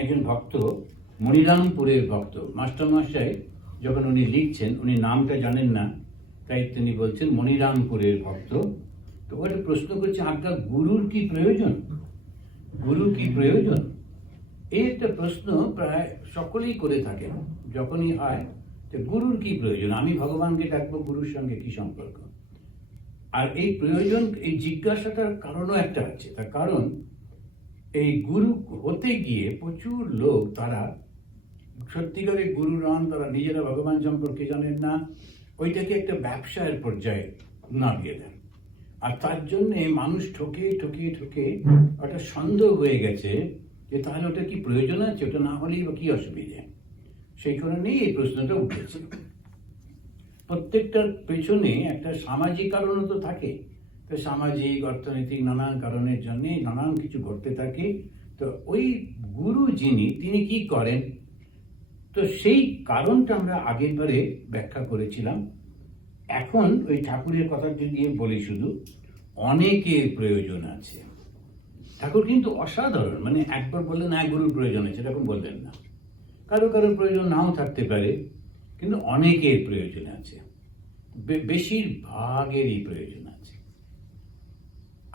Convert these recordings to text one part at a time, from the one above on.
একজন ভক্ত, মনিরামপুরের ভক্ত মাস্টারমশাই যখন উনি লিখছেন, উনি নামটা জানেন না, তাই তিনি বলছেন মনিরামপুরের ভক্ত। তো ওটা প্রশ্ন করছে, আজ্ঞা গুরুর কি প্রয়োজন? গুরু কি প্রয়োজন? এই একটা প্রশ্ন প্রায় সকলেই করে থাকেন যখনই হয়, যে গুরুর কি প্রয়োজন, আমি ভগবানকে ডাকবো, গুরুর সঙ্গে কি সম্পর্ক? আর এই প্রয়োজন, এই জিজ্ঞাসাটার কারণও একটা আছে। তার কারণ এই গুরু হতে গিয়ে প্রচুর লোক, তারা সত্যিকারের গুরু নন, তারা নিজেরা ভগবান সম্পর্কে জানেন না, ওইটাকে একটা ব্যবসায়ের পর্যায়ে নামিয়ে দেন। আর তার জন্যে মানুষ ঠকে ঠকে ঠকে ওটা সন্দেহ হয়ে গেছে যে তাহলে ওটা কি প্রয়োজন আছে, ওটা না হলেই বা কি অসুবিধে। সেই কারণেই এই প্রশ্নটা উঠেছে। প্রত্যেকটার পেছনে একটা সামাজিক কারণও তো থাকে। তো সামাজিক, অর্থনৈতিক নানান কারণের জন্যে নানান কিছু ঘটতে থাকে। তো ওই গুরু যিনি, তিনি কি করেন, তো সেই কারণটা আমরা আগের বারে ব্যাখ্যা করেছিলাম। এখন ওই ঠাকুরের কথাটি দিয়ে বলি, শুধু অনেকের প্রয়োজন আছে। ঠাকুর কিন্তু অসাধারণ, মানে একবার বললেন হ্যাঁ গুরুর প্রয়োজন আছে, এরকম বললেন না। কারো কারো প্রয়োজন নাও থাকতে পারে, কিন্তু অনেকের প্রয়োজন আছে, বেশিরভাগেরই প্রয়োজন আছে।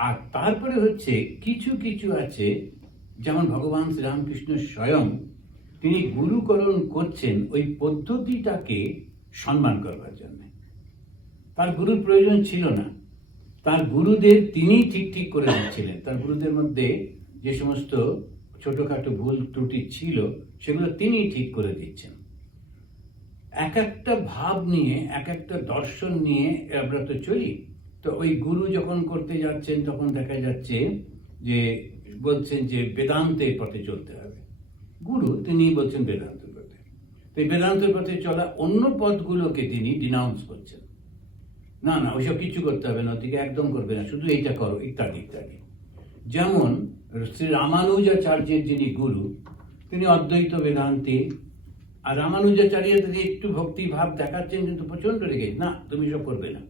আর তারপরে হচ্ছে কিছু কিছু আছে, যেমন ভগবান শ্রীরামকৃষ্ণ স্বয়ং তিনি গুরুকরণ করছেন ওই পদ্ধতিটাকে সম্মান করবার জন্য। তার গুরুর প্রয়োজন ছিল না, তার গুরুদের তিনি ঠিক ঠিক করে দিচ্ছিলেন। তার গুরুদের মধ্যে যে সমস্ত ছোটখাটো ভুল ত্রুটি ছিল, সেগুলো তিনি ঠিক করে দিচ্ছেন। এক একটা ভাব নিয়ে, এক একটা দর্শন নিয়ে আমরা তো চলি। তো ওই গুরু যখন করতে যাচ্ছেন, তখন দেখা যাচ্ছে যে বলছেন যে বেদান্তের পথে চলতে হবে। গুরু তিনি বলছেন বেদান্তের পথে। তো এই বেদান্তের পথে চলা অন্য পথগুলোকে তিনি ডিনাউন্স করছেন। না না, ওইসব কিছু করতে হবে না, ওদিকে একদম করবে না, শুধু এইটা করো, ইত্যাদি ইত্যাদি। যেমন শ্রী রামানুজাচার্যের যিনি গুরু, তিনি অদ্বৈত বেদান্তি। আর রামানুজাচার্য থেকে একটু ভক্তি ভাব দেখাচ্ছেন, কিন্তু প্রচন্ড রেগে, না তুমি সব করবে না।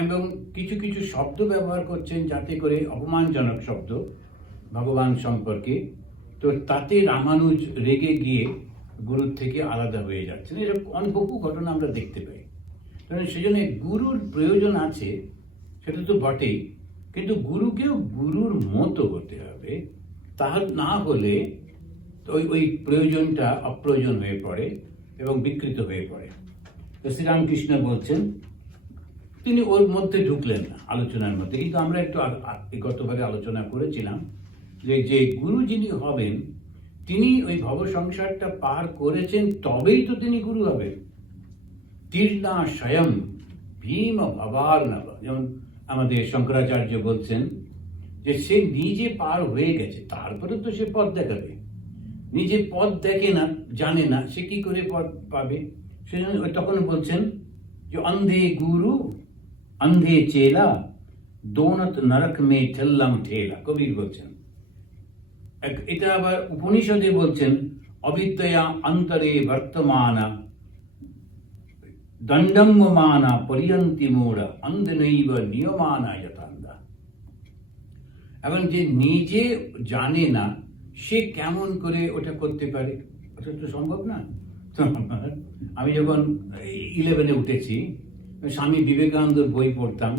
এবং কিছু কিছু শব্দ ব্যবহার করছেন যাতে করে অপমানজনক শব্দ ভগবান সম্পর্কে। তো তাতে রামানুজ রেগে গিয়ে গুরুর থেকে আলাদা হয়ে যাচ্ছেন। এরকম অনেক বহু ঘটনা আমরা দেখতে পাই। কারণ সেজন্য গুরুর প্রয়োজন আছে, সেটা তো বটেই, কিন্তু গুরুকেও গুরুর মতো হতে হবে। তাহা না হলে ওই ওই প্রয়োজনটা অপ্রয়োজন হয়ে পড়ে এবং বিকৃত হয়ে পড়ে। তো শ্রীরামকৃষ্ণ বলছেন, তিনি ওর মধ্যে ঢুকলেন না আলোচনার মধ্যে। কিন্তু আমরা একটু গতবারে আলোচনা করেছিলাম যে যে গুরু যিনি হবেন, তিনি ওই ভব সংসারটা পার করেছেন, তবেই তো তিনি গুরু হবেন। তীর্ণা স্বয়ং ভীম ভবার নব, যেমন আমাদের শঙ্করাচার্য বলছেন যে সে নিজে পার হয়ে গেছে, তারপরে তো সে পথ দেখাবে। নিজে পথ দেখে না, জানে না, সে কি করে পথ পাবে? সেজন্য তখন বলছেন যে অন্ধে গুরু অন্ধে চেলা দোনত নরক মে ঠেললাম ঠেলা, কবির বলছেন। এটা আবার উপনিষদে বলছেন, অবিদ্যয়া অন্তরে বর্তমানা দণ্ডম্যমানা পরিয়ন্তি মোড়া অন্ধনৈব নিয়মানা যথান্দা। এবং যে নিজে জানে না, সে কেমন করে ওটা করতে পারে? ওটা তো সম্ভব না। আমি যখন 11-এ উঠেছি, স্বামী বিবেকানন্দর বই পড়তাম,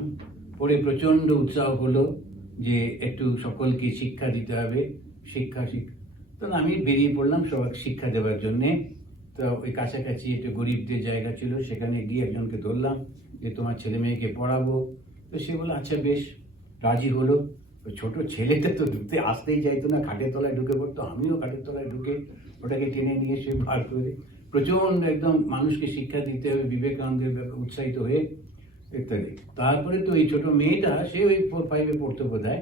পড়ে প্রচণ্ড উৎসাহ হলো যে একটু সকলকে শিক্ষা দিতে হবে, শিক্ষা। তো আমি বেরিয়ে পড়লাম সবাইকে শিক্ষা দেওয়ার জন্যে। তো ওই কাছাকাছি একটু গরিবদের জায়গা ছিল, সেখানে গিয়ে একজনকে ধরলাম যে তোমার ছেলে মেয়েকে পড়াবো। তো সে বললো আচ্ছা বেশ, রাজি হলো। ছোট ছেলেটা তো ঢুকতে আসতেই চাইতো না, খাটের তলায় ঢুকে পড়তো। আমিও খাটের তলায় ঢুকে ওটাকে টেনে নিয়ে সে বার করে প্রচণ্ড একদম মানুষকে শিক্ষা দিতে হবে বিবেকানন্দের উৎসাহিত হয়ে ইত্যাদি। তারপরে তো এই ছোট মেয়েটা, সে ওই 4-5-এ পড়তো বোধ হয়।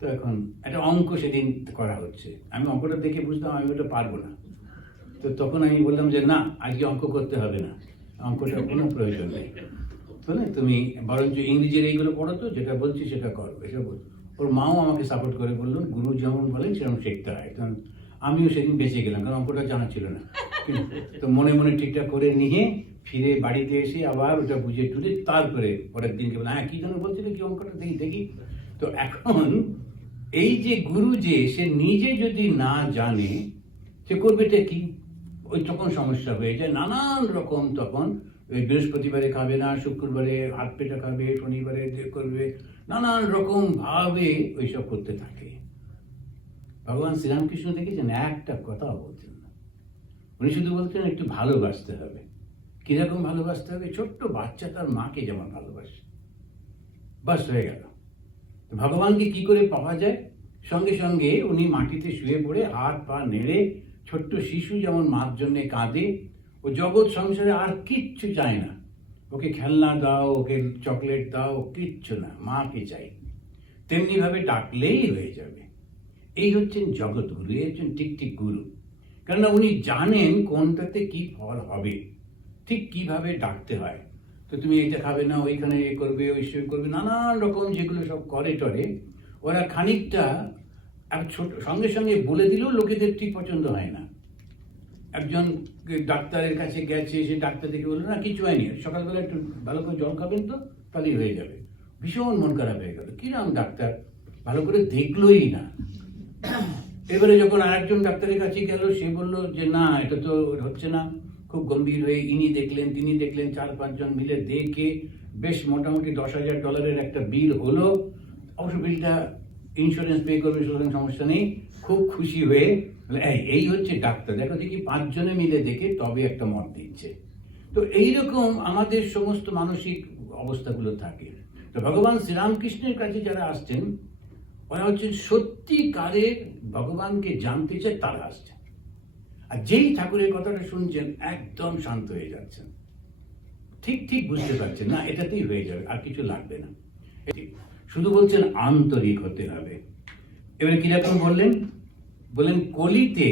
তো এখন একটা অঙ্ক সেদিন করা হচ্ছে, আমি অঙ্কটা দেখে বুঝতাম আমি ওটা পারবো না। তো তখন আমি বললাম যে না, আজকে অঙ্ক করতে হবে না, অঙ্কটার কোনো প্রয়োজন নেই, তো না তুমি বরঞ্চ ইংরেজির এইগুলো পড়ো, তো যেটা বলছি সেটা করো, এটা বল। ওর মাও আমাকে সাপোর্ট করে বললো গুরু যেমন বলেন সেরকম শিখতে হয়। তখন আমিও সেদিন বেঁচে গেলাম, কারণ অঙ্কটা জানা ছিল না। তো মনে মনে ঠিকঠাক করে নিয়ে ফিরে বাড়িতে এসে আবার ওটা বুঝে টুঝে তারপরে পরের দিনকে বলে হ্যাঁ কি যেন বলছিল, কি অঙ্কটা দেখি দেখি। তো এখন এই যে গুরু, যে সে নিজে যদি না জানে, সে করবেটা কি? ওই তখন সমস্যা হয়ে যায় নানান রকম। তখন ওই বৃহস্পতিবারে খাবে না, শুক্রবারে হাত পেটা খাবে, শনিবারে করবে, নানান রকম ভাবে ওইসব করতে থাকে। ভগবান শ্রীরামকৃষ্ণ দেখেছেন একটা কথা বলছেন না, উনি শুধু বলছেন একটু ভালোবাসতে হবে। কিরকম ভালোবাসতে হবে? ছোট্ট বাচ্চা তার মাকে যেমন ভালোবাসে, বাস হয়ে গেল। ভগবানকে কি করে পাওয়া যায়? সঙ্গে সঙ্গে উনি মাটিতে শুয়ে পড়ে হাত পা নেড়ে, ছোট্ট শিশু যেমন মার জন্য কাঁদে, ও জগৎ সংসারে আর কিচ্ছু চায় না। ওকে খেলনা দাও, ওকে চকলেট দাও, কিচ্ছু না, মাকে চাই। তেমনি ভাবে ডাকলেই হয়ে যাবে। এই হচ্ছেন জগৎগুরু, এই হচ্ছেন ঠিক ঠিক গুরু। কেননা উনি জানেন কোনটাতে কি ফল হবে, ঠিক কিভাবে ডাকতে হয়। তো তুমি এটা খাবে না, ওইখানে এ করবে, ওই সে করবে, নানান রকম যেগুলো সব করে টরে, ওরা খানিকটা ছোট সঙ্গে সঙ্গে বলে দিলেও লোকেদের ঠিক পছন্দ হয় না। একজন ডাক্তারের কাছে গেছে, সে ডাক্তার দেখে বললো না কিছু হয়নি, সকালবেলা একটু ভালো করে জল খাবেন তো, তাহলেই হয়ে যাবে। ভীষণ মন খারাপ হয়ে গেল, কিরাম ডাক্তার, ভালো করে দেখলোই না। এবারে যখন আরেকজন ডাক্তারের কাছে গেল, সে বলল যে না, এটা তো হচ্ছে না, খুব গম্ভীর হয়ে ইনি দেখলেন, তিনি দেখলেন, 4-5 জন মিলে দেখে বেশ মোটামুটি $10,000 একটা বিল হলো। অবশ্য বিলটা ইন্স্যুরেন্স পে করবে, সুতরাং সমস্যা নেই। খুব খুশি হয়ে এই হচ্ছে ডাক্তার, দেখো দেখি 5 জনে মিলে দেখে তবে একটা মত দিচ্ছে। তো এইরকম আমাদের সমস্ত মানসিক অবস্থাগুলো থাকে। তো ভগবান শ্রীরামকৃষ্ণের কাছে যারা আসছেন, ওরা হচ্ছেন সত্যিকারের ভগবানকে জানতে চায়, তারা আসছেন। আর যেই ঠাকুরের কথাটা শুনছেন একদম শান্ত হয়ে যাচ্ছেন, ঠিক ঠিক বুঝতে পারছেন না এটাতেই হয়ে যাবে, আর কিছু লাগবে না। শুধু বলছেন আন্তরিক হতে হবে। এবারে কিরকম বললেন? বললেন কলিতে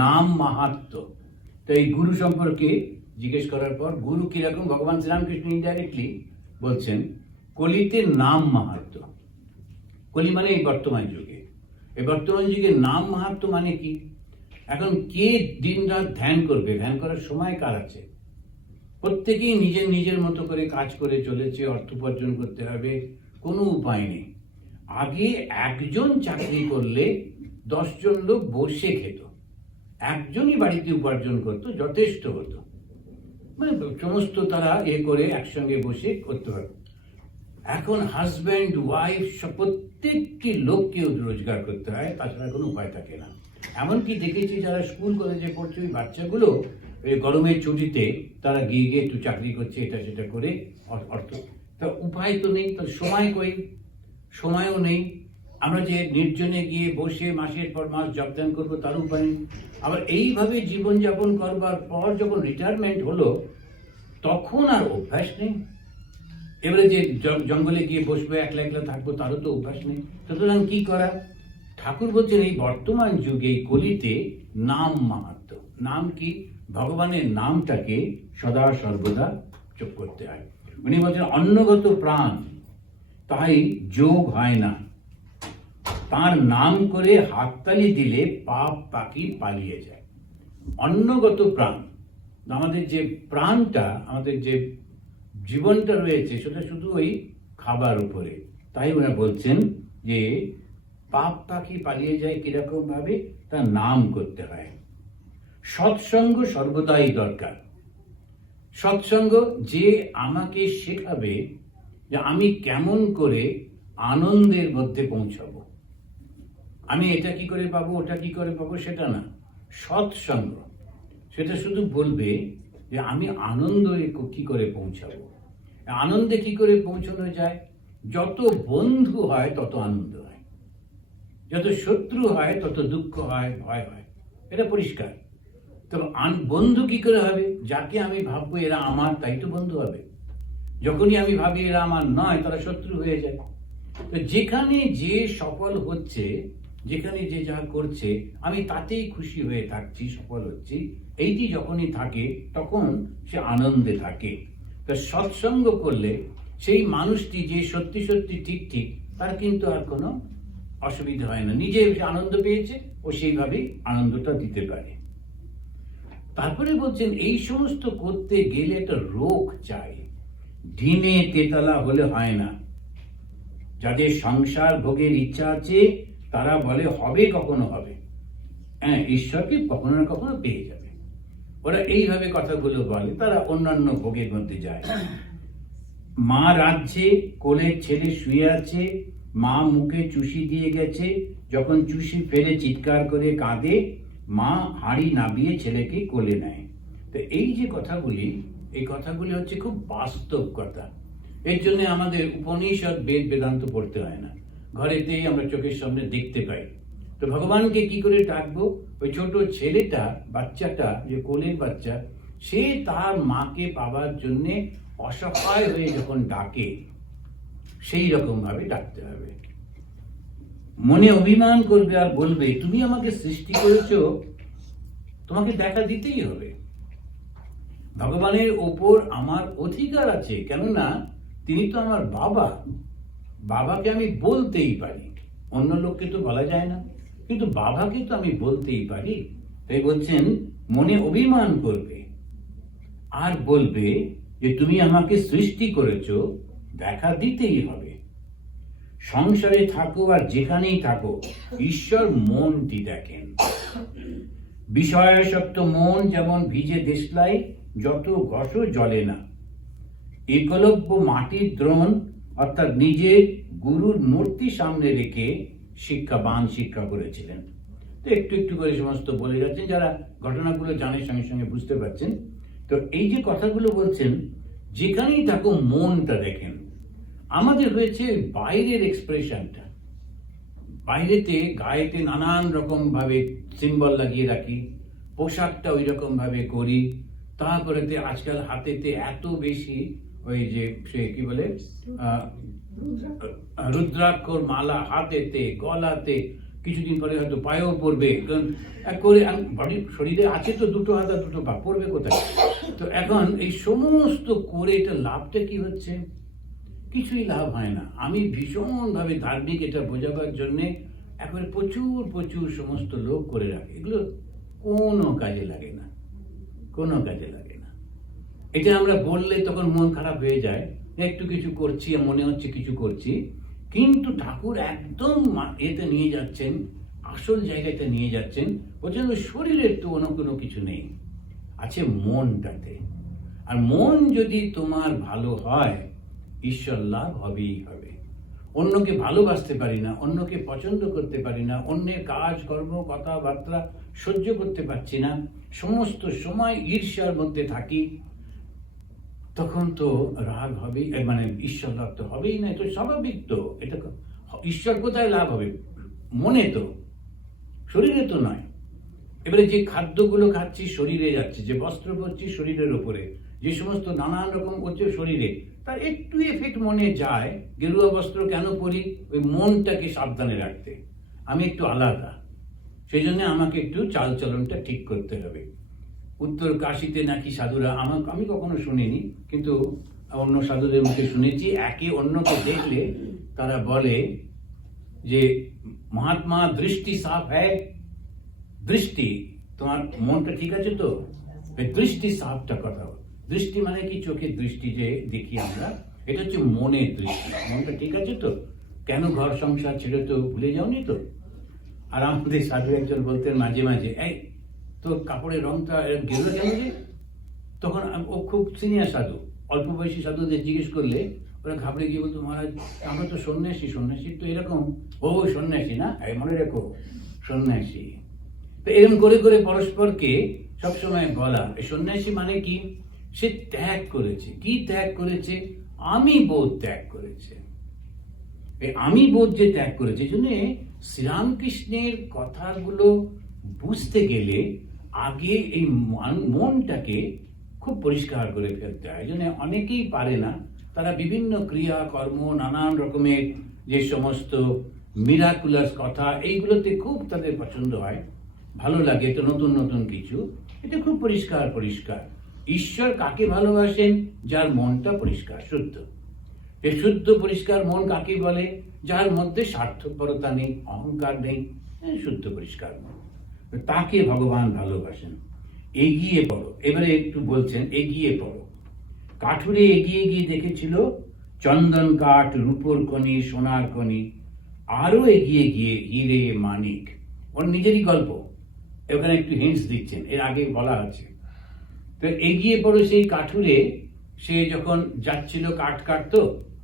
নাম মাহাত্ম্য। তো এই গুরু সম্পর্কে জিজ্ঞেস করার পর গুরু কিরকম, ভগবান শ্রীরামকৃষ্ণ ইনডাইরেক্টলি বলছেন কলিতে নাম মাহাত্ম্য। কলি মানে এই বর্তমান যুগে, এই বর্তমান যুগে নাম মাহাত্ম্য মানে কি? এখন কে দিন রাত ধ্যান করবে? ধ্যান করার সময় কার আছে? প্রত্যেকেই নিজের নিজের মতো করে কাজ করে চলেছে, অর্থ উপার্জন করতে হবে, কোনো উপায় নেই। আগে একজন চাকরি করলে 10 জন লোক বসে খেত, একজনই বাড়িতে উপার্জন করতো, যথেষ্ট হতো। মানে সমস্ত তারা করে একসঙ্গে বসে করতে পারত। এখন হাজব্যান্ড ওয়াইফ প্রত্যেকটি লোককে রোজগার করতে হয়, তাছাড়া কোনো উপায় থাকে না। এমনকি দেখেছি যারা স্কুল কলেজে পড়ছে, ওই বাচ্চাগুলো এই গরমের ছুটিতে তারা গিয়ে গিয়ে একটু চাকরি করছে, এটা সেটা করে অর্থ। তা উপায় তো নেই, তার সময় কই? সময়ও নেই। আমরা যে নির্জনে গিয়ে বসে মাসের পর মাস যোগদান করবো, তার উপায় নেই। আবার এইভাবে জীবনযাপন করবার পর যখন রিটায়ারমেন্ট হলো, তখন আর অভ্যাস নেই। এবারে যে জঙ্গলে গিয়ে বসবে, একলা একলা থাকবো, তারও তো অভ্যাস নেই। সুতরাং কি করা? ঠাকুর বলছেন এই বর্তমান যুগে কলিতে নাম মাহাত্ম্য। নাম কি? ভগবানের নামটাকে সদা সর্বদা চোখ করতে হয়। উনি বলছেন অন্নগত প্রাণ তাই যোগ হয় না, তার নাম করে হাততালি দিলে পাপ পাখি পালিয়ে যায়। অন্নগত প্রাণ, আমাদের যে প্রাণটা, আমাদের যে জীবনটা রয়েছে, সেটা শুধু ওই খাবার উপরে। তাই ওরা বলছেন যে পাপ পাখি পালিয়ে যায় কিরকম ভাবে? তার নাম করতে হয়। সৎসঙ্গ সর্বদাই দরকার। সৎসঙ্গ যে আমাকে শেখাবে যে আমি কেমন করে আনন্দের মধ্যে পৌঁছাবো। আমি এটা কি করে পাবো, ওটা কি করে পাবো, সেটা না। সৎসঙ্গ সেটা শুধু বলবে যে আমি আনন্দে কি করে পৌঁছাবো। আনন্দে কি করে পৌঁছানো যায়? যত বন্ধু হয় তত আনন্দ হয়, যত শত্রু হয় তত দুঃখ হয়, ভয় হয়, এটা পরিষ্কার। তবে বন্ধু কি করে হবে? যাকে আমি ভাববো এরা আমার, তাই তো বন্ধু হবে। যখনই আমি ভাবি এরা আমার নয়, তারা শত্রু হয়ে যায়। তো যেখানে যে সফল হচ্ছে, যেখানে যে যা করছে, আমি তাতেই খুশি হয়ে থাকছি, সফল হচ্ছি, এইটি যখনই থাকে তখন সে আনন্দে থাকে। তো সৎসঙ্গ করলে সেই মানুষটি যে সত্যি সত্যি ঠিক ঠিক, তার কিন্তু আর কোনো অসুবিধা হয় না। নিজে আনন্দ পেয়েছে, ও সেইভাবেই আনন্দটা দিতে পারে। তারপরে বলছেন এই সমস্ত করতে গেলে একটা রোগ চাই, ঢিমে তেতলা হলে হয় না। যাদের সংসার ভোগের ইচ্ছা আছে তারা বলে হবে, কখনো হবে। হ্যাঁ, ঈশ্বরকে কখনো না কখনো পেয়ে যাবে। ওরা এইভাবে কথাগুলো বলে, তারা অন্যান্য ভোগের মধ্যে যায়। মা রাজ্যে, কোলের ছেলে শুয়ে আছে, মা মুখে চুষি দিয়ে গেছে, যখন চুষি ফেলে চিৎকার করে কাঁদে, মা হাঁড়ি নাবিয়ে ছেলেকে কোলে নেয়। তো এই যে কথাগুলি, এই কথাগুলি হচ্ছে খুব বাস্তব কথা। এর জন্য আমাদের উপনিষদ, বেদ, বেদান্ত পড়তে হয় না, ঘরেতেই আমরা চোখের সামনে দেখতে পাই। তো ভগবানকে কি করে ডাকবো? ওই ছোট ছেলেটা, বাচ্চাটা, যে কোলের বাচ্চা, সে তার মাকে পাবার জন্য অসহায় হয়ে যখন ডাকে, সেই রকম ভাবে ডাকতে হবে। মনে অভিমান করবে আর বলবে, তুমি আমাকে সৃষ্টি করেছো, তোমাকে দেখা দিতেই হবে। ভগবানের ওপর আমার অধিকার আছে, কেননা তিনি তো আমার বাবা। বাবাকে আমি বলতেই পারি, অন্য লোককে তো বলা যায় না, কিন্তু বাবাকে তো আমি বলতেই পারি। তাই বলছেন, মনে অভিমান করবে আর বলবে যে তুমি আমাকে সৃষ্টি করেছো, দেখা দিতেই হবে। সংসারে থাকো আর যেখানেই থাকো, ঈশ্বর মনটি দেখেন। বিষয়াসক্ত মন যেমন ভিজে দেশলাই, যত ঘষো জলে না। একলব্য মাটির দ্রোণ, অর্থাৎ নিজের গুরুর মূর্তি সামনে রেখে শিক্ষা করেছিলেন। তো একটু একটু করে সমস্ত বলে যাচ্ছেন, যারা ঘটনাগুলো জানের সঙ্গে সঙ্গে বুঝতে পারছেন। তো এই যে কথাগুলো বলছেন, যেখানেই থাকো মনটা দেখেন। আমাদের হয়েছে বাইরের এক্সপ্রেশনটা, বাইরেতে গায়েতে নানান রকম ভাবে সিম্বল লাগিয়ে রাখি, পোশাকটা ওই রকম ভাবে করি, তারপরেতে আজকাল হাতেতে এত বেশি ওই যে সে কি বলে রুদ্রাক্ষর মালা হাতেতে, গলাতে, কিছুদিন পরে হয়তো পায়েও পড়বে, করে শরীরে আছে তো দুটো হাত আর দুটো পা, পড়বে কোথায়? তো এখন এই সমস্ত করে এটা লাভটা কি হচ্ছে? কিছুই লাভ হয় না। আমি ভীষণভাবে ধার্মিক এটা বোঝাবার জন্যে একেবারে প্রচুর প্রচুর সমস্ত লোক করে রাখে, এগুলো কোনো কাজে লাগে না, কোনো কাজে লাগে না। এটা আমরা বললে তখন মন খারাপ হয়ে যায়, একটু কিছু করছি, মনে হচ্ছে কিছু করছি, কিন্তু ঠাকুর একদম এতে নিয়ে যাচ্ছেন, আসল জায়গাতে নিয়ে যাচ্ছেন। বলছেন শরীরের তো অন্য কোনো কিছু নেই, আছে মনটাতে। আর মন যদি তোমার ভালো হয়, ঈশ্বর লাভ হবেই হবে। অন্যকে ভালোবাসতে পারি না, অন্যকে পছন্দ করতে পারি না, অন্যের কাজ কর্ম কথাবার্তা সহ্য করতে পারছি না, সমস্ত সময় ঈর্ষার মধ্যে থাকি, তখন তো রাগ হবেই, মানে ঈশ্বর লাভ তো হবেই না। তো স্বাভাবিক তো, এটা ঈশ্বর কোথায় লাভ হবে? মনে তো, শরীরে তো নয়। এবারে যে খাদ্যগুলো খাচ্ছি শরীরে যাচ্ছে, যে বস্ত্র পরছি শরীরের ওপরে, যে সমস্ত নানান রকম হচ্ছে শরীরে, তার একটু এফেক্ট মনে যায়। গেরুয়া বস্ত্র কেন পরি? ওই মনটাকে সাবধানে রাখতে। আমি একটু আলাদা, সেই জন্য আমাকে একটু চালচলনটা ঠিক করতে হবে। উত্তর কাশীতে নাকি সাধুরা, আমি কখনো শুনিনি, কিন্তু অন্য সাধুদের মুখে শুনেছি, একে অন্যকে দেখলে তারা বলে যে মহাত্মা দৃষ্টি সাফ হ্যায়। দৃষ্টি, তোমার মনটা ঠিক আছে তো? দৃষ্টি সাফটা কথা। দৃষ্টি মানে কি? চোখের দৃষ্টি যে দেখি আমরা, এটা হচ্ছে মনের দৃষ্টি। মনটা ঠিক আছে তো? কেন ঘর সংসার ছেড়ে তো ভুলে যাওনি তো? আর আমাদের সাধু একজন বলতেন মাঝে মাঝে, এই তোর কাপড়ের রংটা গেরুয়া কেন রে? তখন ও খুব সিনিয়র সাধু, অল্প বয়সী সাধুদের জিজ্ঞেস করলে ওরা ঘাবড়ে গিয়ে বলতো, মহারাজ আমরা তো সন্ন্যাসী, সন্ন্যাসী তো এরকম। ও সন্ন্যাসী না, মনে রেখো সন্ন্যাসী। তো এরকম করে করে পরস্পরকে সবসময় বলা। সন্ন্যাসী মানে কি? সে ত্যাগ করেছে। কি ত্যাগ করেছে? আমি বোধ ত্যাগ করেছে। আমি বোধ যে ত্যাগ করেছে, এই জন্য শ্রীরামকৃষ্ণের কথাগুলো বুঝতে গেলে আগে এই মনটাকে খুব পরিষ্কার করে ফেলতে হয়। এই জন্য অনেকেই পারে না, তারা বিভিন্ন ক্রিয়া কর্ম, নানান রকমের যে সমস্ত মিরাকুলাস কথা, এইগুলোতে খুব তাদের পছন্দ হয়, ভালো লাগে, তো নতুন নতুন কিছু। এটা খুব পরিষ্কার পরিষ্কার। ঈশ্বর কাকে ভালোবাসেন? যার মনটা পরিষ্কার, শুদ্ধ। এই শুদ্ধ পরিষ্কার মন কাকে বলে? যার মধ্যে স্বার্থপরতা নেই, অহংকার নেই, শুদ্ধ পরিষ্কার মন, তাকে ভগবান ভালোবাসেন। এগিয়ে পড়ো। এবারে একটু বলছেন এগিয়ে পড়ো। কাঠুরে এগিয়ে গিয়ে দেখেছিল চন্দন কাঠ, রূপোর খনি, সোনার খনি, আরো এগিয়ে গিয়ে হিরে মানিক। ওর নিজেরই গল্প, ওখানে একটু হিন্টস দিচ্ছেন, এর আগে বলা আছে। তো এগিয়ে পড়ে সেই কাঠুরে, সে যখন যাচ্ছিল কাঠ কাটতো,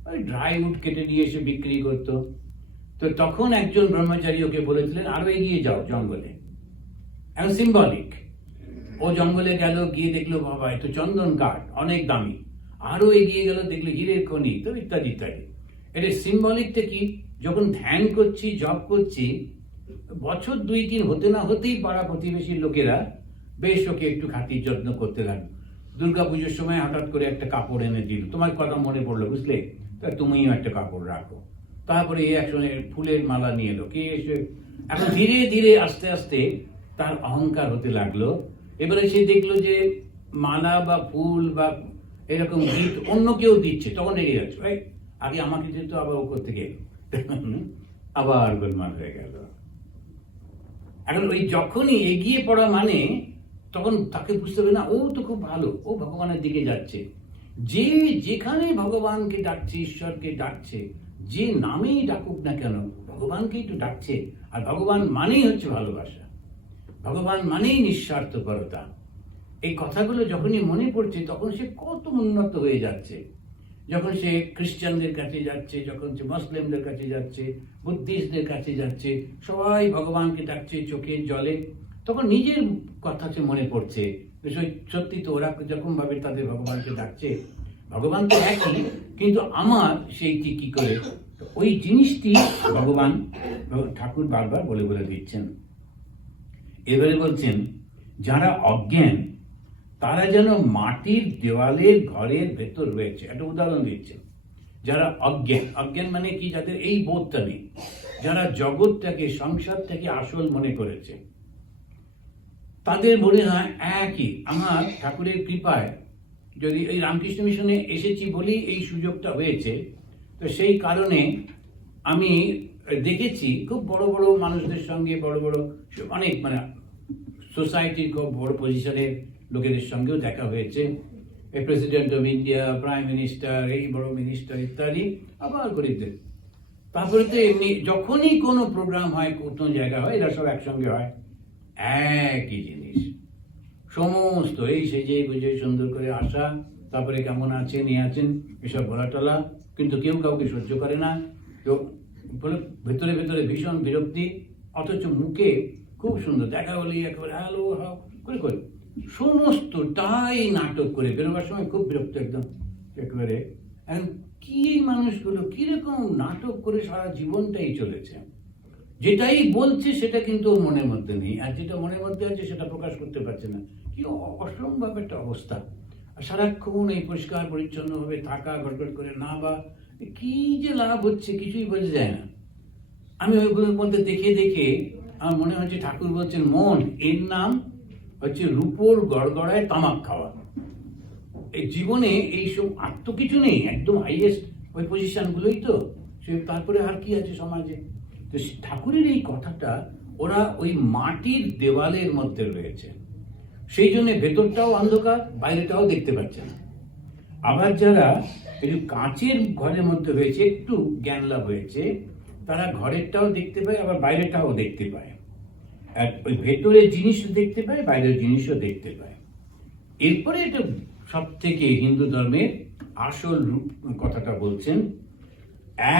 ওই ড্রাই উড কেটে নিয়ে এসে বিক্রি করতো। তো তখন একজন ব্রহ্মচারী ওকে বলেছিলেন আরো এগিয়ে যাও জঙ্গলে। এখন সিম্বলিক, ও জঙ্গলে গেল, গিয়ে দেখলো বাবা এ তো চন্দন কাঠ, অনেক দামি। আরো এগিয়ে গেল, দেখলো হীরের খনি, তো ইত্যাদি ইত্যাদি। এটা সিম্বলিকটা কি, যখন ধ্যান করছি, জপ করছি, বছর 2-3 হতে না হতেই পাড়া প্রতিবেশীর লোকেরা বেশ ওকে একটু খাতির যত্ন করতে লাগলো। দুর্গাপুজোর সময় হঠাৎ করে একটা কাপড় এনে দিল, তোমার কথা মনে পড়লো, বুঝলে, তা তুমিও একটা কাপড় রাখো। তারপরে এই একসঙ্গে ফুলের মালা নিয়ে এলো, কে এসে এখন ধীরে ধীরে আস্তে আস্তে তার অহংকার হতে লাগলো। এবারে সে দেখলো যে মালা বা ফুল বা এরকম গিফট অন্য কেউ দিচ্ছে, তখন রেগে যাচ্ছে, ভাই আগে আমাকে দিত, আবার ও করতে গেল, আবার গোলমাল হয়ে গেল। এখন ওই যখনই এগিয়ে পড়া মানে তখন তাকে বুঝতে হবে না ও তো খুব ভালো, ও ভগবানের দিকে যাচ্ছে। যে যেখানে ভগবানকে ডাকছে, ঈশ্বরকে ডাকছে, যে নামেই ডাকুক না কেন, ভগবানকেই তো ডাকছে। আর ভগবান মানেই হচ্ছে ভালোবাসা, ভগবান মানেই নিঃস্বার্থপরতা। এই কথাগুলো যখনই মনে পড়ছে তখন সে কত উন্নত হয়ে যাচ্ছে। যখন সে খ্রিস্টানদের কাছে যাচ্ছে, যখন সে মুসলিমদের কাছে যাচ্ছে, বুদ্ধিস্টদের কাছে যাচ্ছে, সবাই ভগবানকে ডাকছে চোখের জলে, তখন নিজের কথা সে মনে পড়ছে, সত্যি তো ওরা যেরকম ভাবে তাদের ভগবানকে ডাকছে, ভগবান তো একই, কিন্তু আমার সেই কি করে, ওই জিনিসটি ভগবান ঠাকুর বারবার বলে বলে দিচ্ছেন। এবারে বলছেন যারা অজ্ঞান তারা যেন মাটির দেওয়ালের ঘরের ভেতর রয়েছে। একটা উদাহরণ দিচ্ছেন, যারা অজ্ঞান, অজ্ঞান মানে কি, যাদের এই বোধটা নেই, যারা জগৎটাকে, সংসারটাকে আসল মনে করেছে, তাদের মনে হয় একই। আমার ঠাকুরের কৃপায় যদি এই রামকৃষ্ণ মিশনে এসেছি বলেই এই সুযোগটা হয়েছে, তো সেই কারণে আমি দেখেছি খুব বড় বড় মানুষদের সঙ্গে, বড় বড় অনেক মানে সোসাইটির খুব বড় পজিশনের লোকেদের সঙ্গেও দেখা হয়েছে, এই president of India, prime minister, এই বড় মিনিস্টার ইত্যাদি, আবার গরিবদের। তারপরে তো এমনি যখনই কোনো প্রোগ্রাম হয়, কোনো জায়গা হয়, এরা সব একসঙ্গে হয়, একই জিনিস, সমস্ত এই সেজে বুঝে সুন্দর করে আসা, তারপরে কেমন আছেন, আছেন, এসব বলা টলা, কিন্তু কেউ কাউকে সহ্য করে না, তো ভেতরে ভেতরে ভীষণ বিরক্তি, অথচ মুখে খুব সুন্দর, দেখা হলেই একেবারে হ্যালো হাও করে করে সমস্তটাই নাটক করে বেরোবার সময় খুব বিরক্ত একদম একেবারে। এখন কি মানুষগুলো কিরকম নাটক করে সারা জীবনটাই চলেছে, যেটাই বলছে সেটা কিন্তু ওর মনের মধ্যে নেই, আর যেটা মনের মধ্যে আছে সেটা প্রকাশ করতে পারছে না। কি অসম্ভব একটা অবস্থা। আর সারাক্ষণ এই পরিষ্কার পরিচ্ছন্ন ভাবে থাকা, গড়গড় করে না, বা কি যে লাভ হচ্ছে কিছুই বোঝা যায় না। আমি ওইগুলোর মধ্যে দেখে দেখে আমার মনে হচ্ছে ঠাকুর বলছেন মন, এর নাম হচ্ছে রূপোর গড়গড়ায় তামাক খাওয়া। এই জীবনে এইসব আর তো কিছু নেই, একদম হাইয়েস্ট ওই পজিশন গুলোই তো, সে তারপরে আর কি আছে সমাজে। তো ঠাকুরের এই কথাটা, ওরা ওই মাটির দেওয়ালের মধ্যে রয়েছে, সেই জন্য ভেতরটাও অন্ধকার, বাইরেটাও দেখতে পাচ্ছে না। আবার যারা একটু কাঁচের ঘরের মধ্যে হয়েছে, একটু জ্ঞান লাভ হয়েছে, তারা ঘরেরটাও দেখতে পায়, আবার বাইরেটাও দেখতে পায়, আর ওই ভেতরের জিনিসও দেখতে পায়, বাইরের জিনিসও দেখতে পায়। এরপরে এটা সব থেকে হিন্দু ধর্মের আসল রূপ কথাটা বলছেন,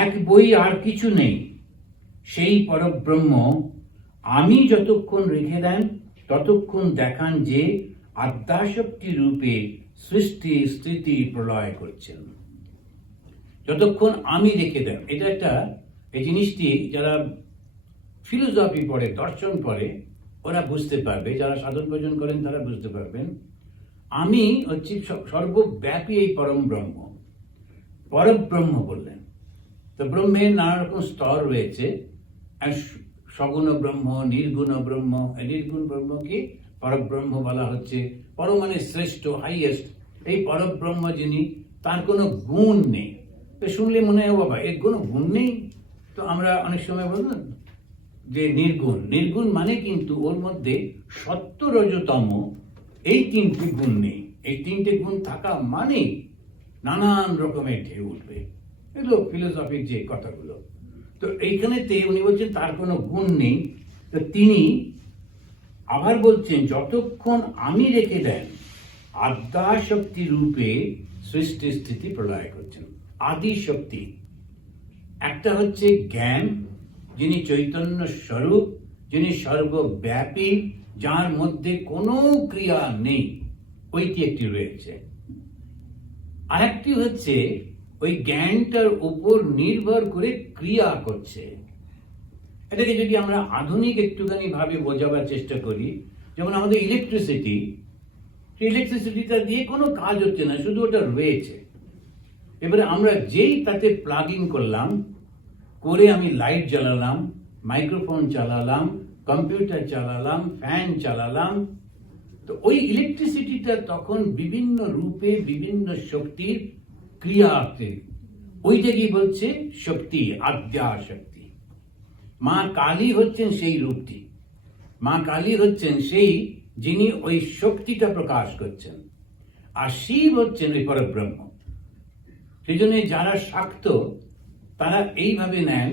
এক বই আর কিছু নেই, সেই পরব্রহ্ম আমি যতক্ষণ রেখে দেন ততক্ষণ দেখান যে আদ্যাশক্তি রূপে সৃষ্টি স্থিতি প্রলয় করছেন। যতক্ষণ আমি রেখে দেন, এটা একটা, এই জিনিসটি যারা ফিলোসফি পড়ে, দর্শন পড়ে, ওরা বুঝতে পারবে, যারা সাধন ভজন করেন তারা বুঝতে পারবেন। আমি হচ্ছে সর্বব্যাপী এই পরম ব্রহ্ম, পরব্রহ্ম বললেন। তো ব্রহ্মের নানা রকম স্তর রয়েছে, সগুণ ব্রহ্ম, নির্গুণ ব্রহ্ম। নির্গুণ ব্রহ্মকে পরব্রহ্ম বলা হচ্ছে, পর মানে শ্রেষ্ঠ, হাইয়েস্ট। এই পরব্রহ্ম যিনি, তার কোনো গুণ নেই। তো শুনলে মনে হয় বাবা এর কোনো গুণ নেই, তো আমরা অনেক সময় বলবো যে নির্গুণ। নির্গুণ মানে কিন্তু ওর মধ্যে সত্য, রজতম এই 3টি গুণ নেই। এই 3টে গুণ থাকা মানে নানান রকমের ঢেউ উঠবে, এগুলো ফিলোসফির যে কথাগুলো। তো এইখানেতে উনি বলছেন তার কোনো গুণ নেই, তো তিনি আবার বলছেন যতক্ষণ আমি রেখে দেন আদ্যাশক্তি রূপে সৃষ্টি স্থিতি প্রলয় করছেন। আদি শক্তি একটা হচ্ছে জ্ঞান, যিনি চৈতন্য স্বরূপ, যিনি সর্বব্যাপী, যার মধ্যে কোনো ক্রিয়া নেই, ওইটি একটি রয়েছে। আরেকটি হচ্ছে ওই জ্ঞানটার উপর নির্ভর করে ক্রিয়া করছে। এটাকে যদি আমরা আধুনিক একটুখানি ভাবে বোঝাবার চেষ্টা করি, যেমন আমাদের ইলেকট্রিসিটিটা দিয়ে কোনো কাজ হচ্ছে না, শুধু ওটা রয়েছে। এবারে আমরা যেই তাতে প্লাগ ইন করলাম, করে আমি লাইট জ্বালালাম, মাইক্রোফোন চালালাম, কম্পিউটার চালালাম, ফ্যান চালালাম, তো ওই ইলেকট্রিসিটিটা তখন বিভিন্ন রূপে বিভিন্ন শক্তির ক্রিয়াতে, ওইটাকে বলছে শক্তি, আদ্যা শক্তি। মা কালী হচ্ছেন সেই রূপটি, মা কালী হচ্ছেন সেই যিনি ওই শক্তিটা প্রকাশ করছেন, আর শিব হচ্ছেন ওই পরব্রহ্ম। সেই জন্য যারা শাক্ত তারা এইভাবে নেন,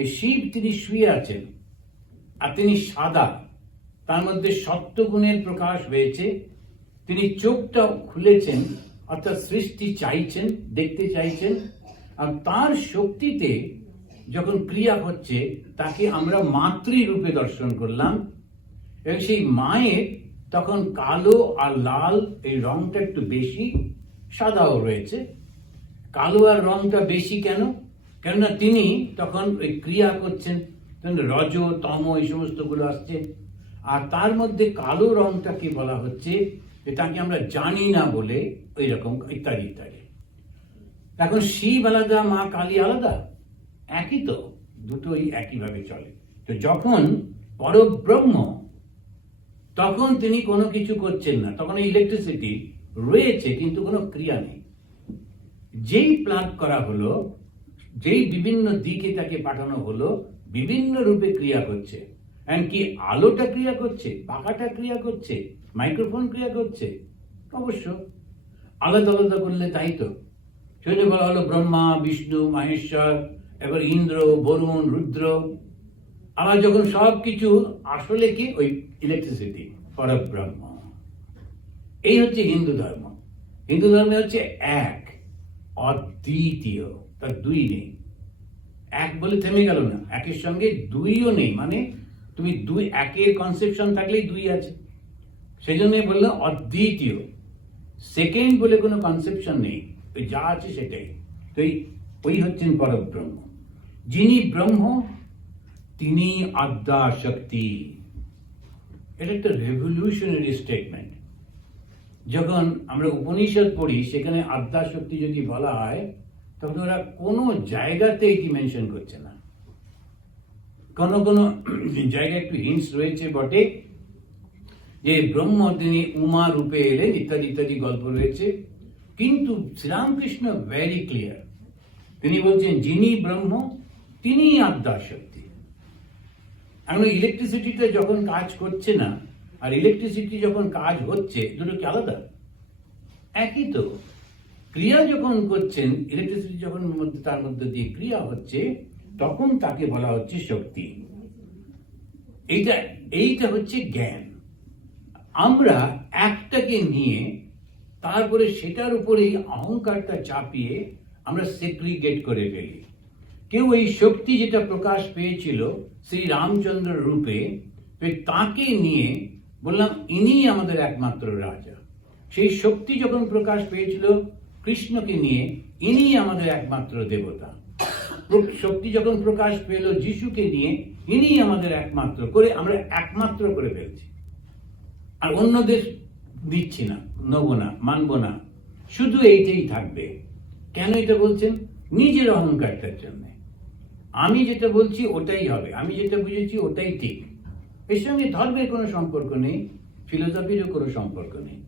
এই শিব তিনি শুয়ে আছেন আর তিনি সাদা, তার মধ্যে সত্যগুণের প্রকাশ হয়েছে, তিনি চোখটা খুলেছেন, অর্থাৎ সৃষ্টি চাইছেন, দেখতে চাইছেন, আর তার শক্তিতে যখন ক্রিয়া হচ্ছে তাকে আমরা মাতৃরূপে দর্শন করলাম। এবং সেই মায়ের তখন কালো আর লাল এই রংটা একটু বেশি, সাদাও রয়েছে। কালো আর রংটা বেশি কেন? কেননা তিনি তখন ওই ক্রিয়া করছেন, রজ তম এই সমস্ত গুলো আসছে, আর তার মধ্যে কালো রংটাকে বলা হচ্ছে যে তাকে আমরা জানি না বলে ওই রকম ইত্যাদি ইত্যাদি। এখন শিব আলাদা, মা কালী আলাদা? একই তো, দুটোই একইভাবে চলে। তো যখন পরব্রহ্ম, তখন তিনি কোনো কিছু করছেন না, তখন ইলেকট্রিসিটি রয়েছে কিন্তু কোনো ক্রিয়া নেই। যেই প্লাগ করা হলো, যেই বিভিন্ন দিকে তাকে পাঠানো হলো, বিভিন্ন রূপে ক্রিয়া করছে। এমনকি আলোটা ক্রিয়া করছে, পাখাটা ক্রিয়া করছে, মাইক্রোফোন ক্রিয়া করছে। অবশ্য আলাদা আলাদা করলে তাই তো। সেজন্য বলা হলো ব্রহ্মা, বিষ্ণু, মহেশ্বর, এবার ইন্দ্র, বরুণ, রুদ্র। আবার যখন সব কিছু আসলে কি ওই ইলেকট্রিসিটি, পরব্রহ্ম। এই হচ্ছে হিন্দু ধর্ম। হিন্দু ধর্মে হচ্ছে এক, অদ্বিতীয়, তার দুই নেই। এক বলে থেমে গেল না, একের সঙ্গে দুইও নেই, মানে তুমি দুই, একের কনসেপশন থাকলেই দুই আছে। সেই জন্য বললো অদ্বিতীয়, সেকেন্ড বলে কোনো কনসেপশন নেই, ওই যা আছে সেটাই। তো ওই হচ্ছেন পরব্রহ্ম। যিনি ব্রহ্ম তিনি আদ্যা শক্তি। এটা একটা রেভলিউশনারি স্টেটমেন্ট। যখন আমরা উপনিষদ পড়ি, সেখানে আদ্যা শক্তি যদি বলা হয়, তখন ওরা কোনো জায়গাতে এটি মেনশন করছে না। কোনো কোনো জায়গায় একটু হিন্টস রয়েছে বটে, যে ব্রহ্ম তিনি উমা রূপে এলেন, ইত্যাদি ইত্যাদি গল্প রয়েছে, কিন্তু শ্রীরামকৃষ্ণ ভেরি ক্লিয়ার। তিনি বলছেন যিনি ব্রহ্ম তিনি আদ্যা শক্তি। এখন ইলেকট্রিসিটিতে যখন কাজ করছে না আর ইলেকট্রিসিটি যখন কাজ হচ্ছে, দুটো কি আলাদা? একই তো। ক্রিয়া যখন করছেন, ইলেকট্রিসিটি যখন তার মধ্যে দিয়ে ক্রিয়া হচ্ছে, তখন তাকে বলা হচ্ছে শক্তি। এইটা হচ্ছে জ্ঞান। আমরা একটাকে নিয়ে তারপরে সেটার উপরে অহংকারটা চাপিয়ে আমরা সেগ্রিগেট করে ফেলি। কেউ এই শক্তি যেটা প্রকাশ পেয়েছিল শ্রী রামচন্দ্র রূপে, তাকে নিয়ে বললাম ইনি আমাদের একমাত্র রাজা। সেই শক্তি যখন প্রকাশ পেয়েছিল কৃষ্ণকে নিয়ে, ইনি আমাদের একমাত্র দেবতা। শক্তি যখন প্রকাশ পেল যিশুকে নিয়ে, ইনি আমাদের একমাত্র, করে আমরা একমাত্র করে ফেলছি। আর অন্যদের দিচ্ছি না, নেব না, মানব না, শুধু এইটাই থাকবে। কেন এটা বলছেন? নিজের অহংকারটার জন্য। আমি যেটা বলছি ওটাই হবে, আমি যেটা বুঝেছি ওটাই ঠিক। এর সঙ্গে ধর্মের কোনো সম্পর্ক নেই, ফিলোসফিরও কোনো সম্পর্ক নেই।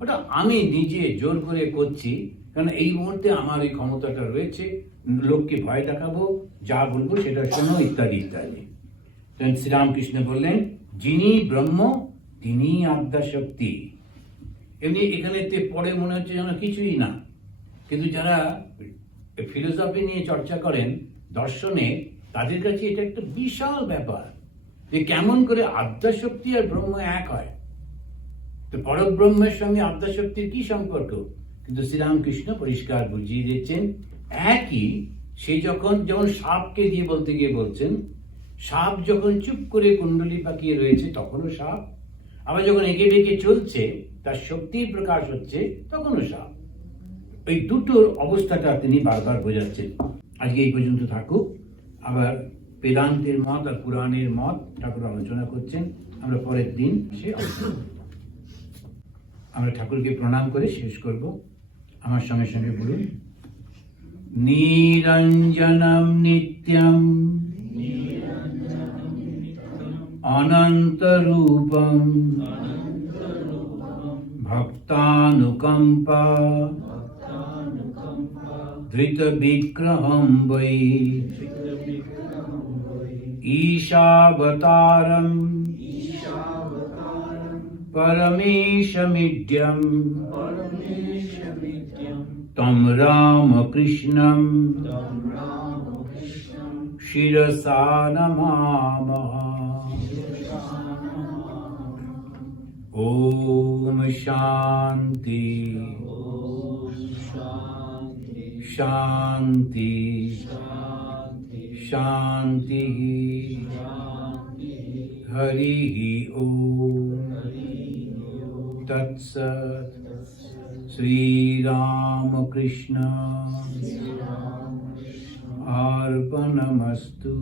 ওটা আমি নিজে জোর করে করছি, কারণ এই মুহূর্তে আমার এই ক্ষমতাটা রয়েছে, লোককে ভয় দেখাবো, যা বলবো সেটা শোনো, ইত্যাদি ইত্যাদি। শ্রীরামকৃষ্ণ বললেন যিনি ব্রহ্ম তিনি আদ্যা শক্তি। এমনি এখানে পড়ে মনে হচ্ছে যেন কিছুই না, কিন্তু যারা ফিলোসফি নিয়ে চর্চা করেন, দর্শনে, তাদের কাছে এটা একটা বিশাল ব্যাপার। যে কেমন করে আদ্যাশক্তি আর ব্রহ্ম এক হয়। তো পরব্রহ্মের সঙ্গে আদ্যাশক্তির কি সম্পর্ক? কিন্তু শ্রীরামকৃষ্ণ পরিষ্কার বুঝিয়ে দিচ্ছেন একই। সে যেমন সাপকে দিয়ে বলতে গিয়ে বলছেন, সাপ যখন চুপ করে কুণ্ডলী পাকিয়ে রয়েছে তখনও সাপ, আবার যখন এঁকে বেঁকে চলছে তার শক্তির প্রকাশ হচ্ছে তখনও সাপ। এই দুটোর অবস্থাটা তিনি বারবার বোঝাচ্ছেন। আজকে এই পর্যন্ত থাকুক। আবার বেদান্তের মত আর পুরাণের মত ঠাকুর আলোচনা করছেন, আমরা পরের দিন সে আমরা ঠাকুরকে প্রণাম করে শেষ করব। আমার সঙ্গে সঙ্গে বলুন, নিরঞ্জনম নিত্যম অনন্ত রূপম ভক্তানুকম্পা ধৃত বিগ্রহম বৈ ঈশাবতারম পরমেশমিড্যম তম রামকৃষ্ণম শিরসা নমামঃ। ওম শান্তি শান্তি শান্তি। হরি ওম তৎসৎ। শ্রীরামকৃষ্ণ অর্পণমস্তু।